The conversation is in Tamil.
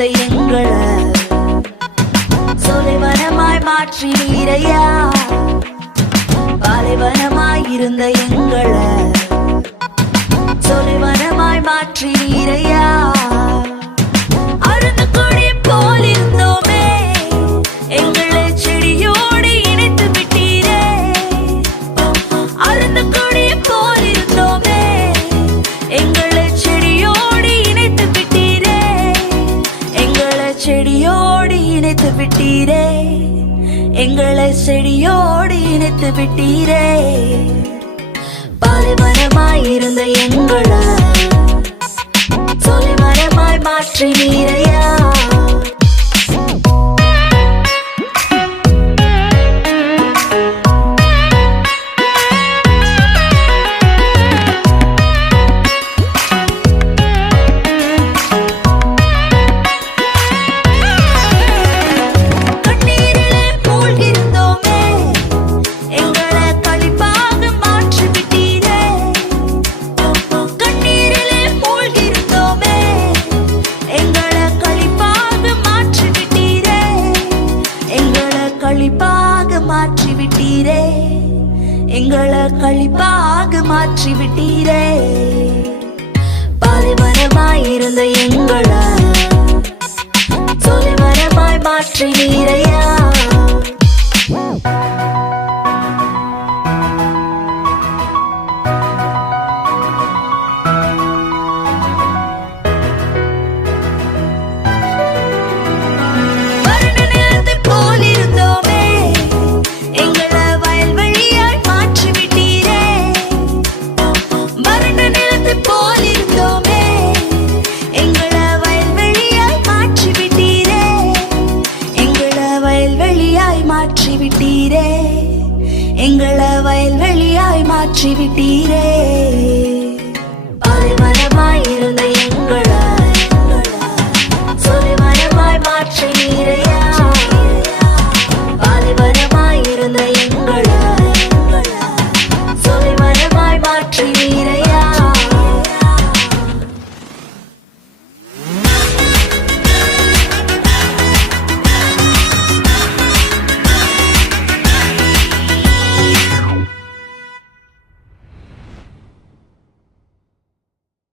இருந்த எங்களை சொலைவனமாய் மாற்றி நீரையா. பாலைவனமாய் இருந்த எங்களை சொலைவனமாய் மாற்றி நீரையா. அருந்த கொடி போல் இருந்தோமே, எங்களை செடியோடு இணைத்து விட்டீரே. அருந்த கொடி போல் இருந்தோமே, எங்களை செடியோடு இணைத்து விட்டீரே. எங்களை செடியோடு இணைத்து விட்டீரே. எங்களை செடியோடு இணைத்து விட்டீரே. பாலைவனமாய் இருந்த எங்களை சொலைவனமாய் மாற்றி நீரையா. களிப்பாக மாற்றி விட்டீரே. எங்களை களிப்பாக மாற்றி விட்டீரே. பாலைவனமாய் இருந்த எங்களை சொலைவனமாய் மாற்றி நீரையா. மாற்றி விட்டீரே. எங்களை வயல்வெளியாய் மாற்றி விட்டீரே. பாலைவனமாய் இருந்த எங்களை சொலைவனமாய் மாற்றி நீரையா. பாலைவனமாய் இருந்த எங்களை சொலைவனமாய் மாற்றி நீரையா.